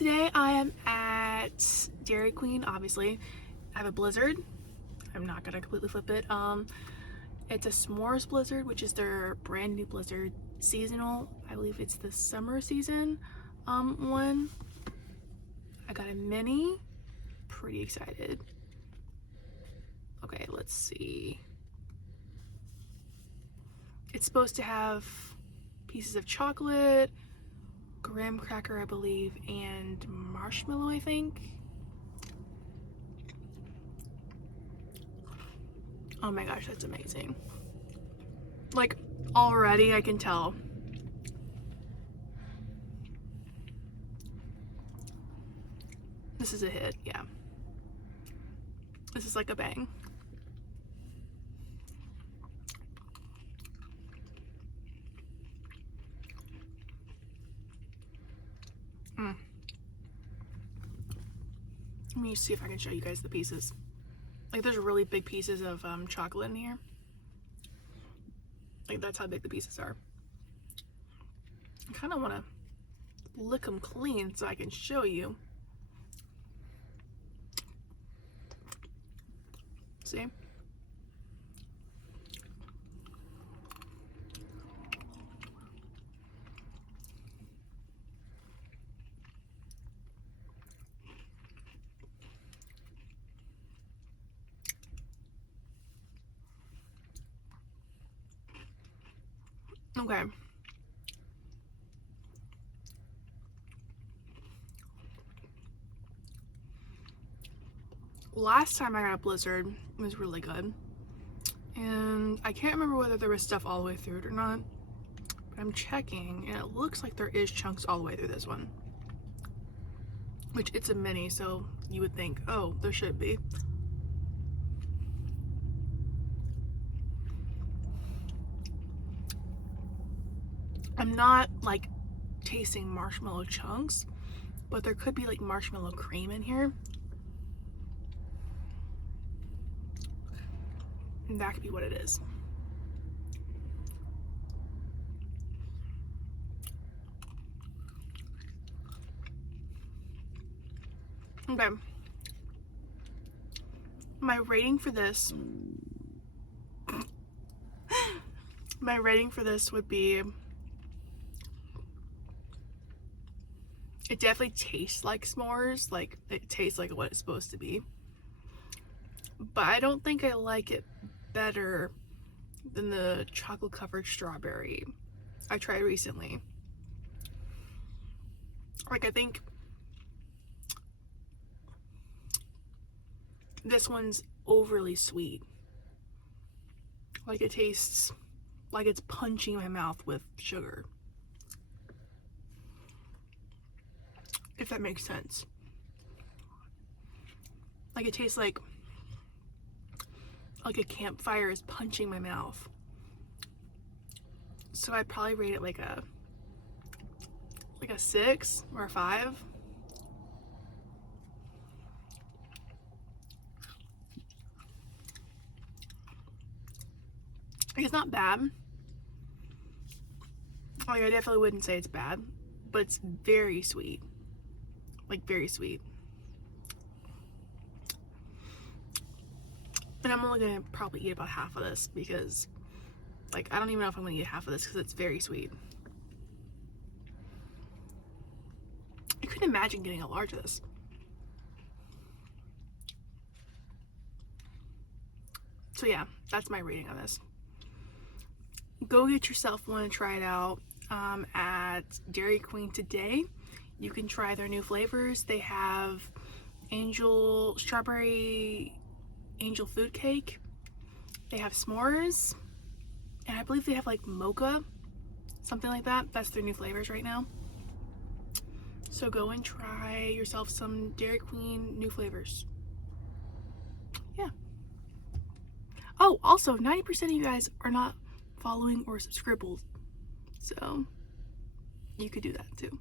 Today I am at Dairy Queen, obviously. I have a Blizzard. I'm not gonna completely flip it. It's a S'mores Blizzard, which is their brand new Blizzard seasonal. I believe it's the summer season one. I got a mini. Pretty excited. Okay, let's see. It's supposed to have pieces of chocolate, graham cracker, I believe, and marshmallow, I think. Oh my gosh, that's amazing. Like, already I can tell. This is a hit, yeah. This is like a bang. Let me see if I can show you guys the pieces. Like, there's really big pieces of chocolate in here. Like, that's how big the pieces are. I kind of want to lick them clean so I can show you. See? Okay. Last time I got a Blizzard, it was really good. And I can't remember whether there was stuff all the way through it or not. But I'm checking, and it looks like there is chunks all the way through this one. Which, it's a mini, so you would think, oh, there should be. I'm not like tasting marshmallow chunks, but there could be like marshmallow cream in here. And that could be what it is. Okay. My rating for this would be, it definitely tastes like s'mores, like it tastes like what it's supposed to be. But I don't think I like it better than the chocolate covered strawberry I tried recently. Like, I think this one's overly sweet. Like, it tastes like it's punching my mouth with sugar. If that makes sense. Like, it tastes like a campfire is punching my mouth. So I'd probably rate it like a 6 or a 5. Like, it's not bad. Like, I definitely wouldn't say it's bad, but it's very sweet. Like, very sweet. And I'm only gonna probably eat about half of this because, like, I don't even know if I'm gonna eat half of this because it's very sweet. I couldn't imagine getting a large of this. So yeah, that's my rating on this. Go get yourself one and try it out at Dairy Queen today. You can try their new flavors. They have strawberry angel food cake. They have s'mores, and I believe they have like mocha, something like that. That's their new flavors right now. So go and try yourself some Dairy Queen new flavors. Yeah. Oh, also 90% of you guys are not following or subscribed, so you could do that too.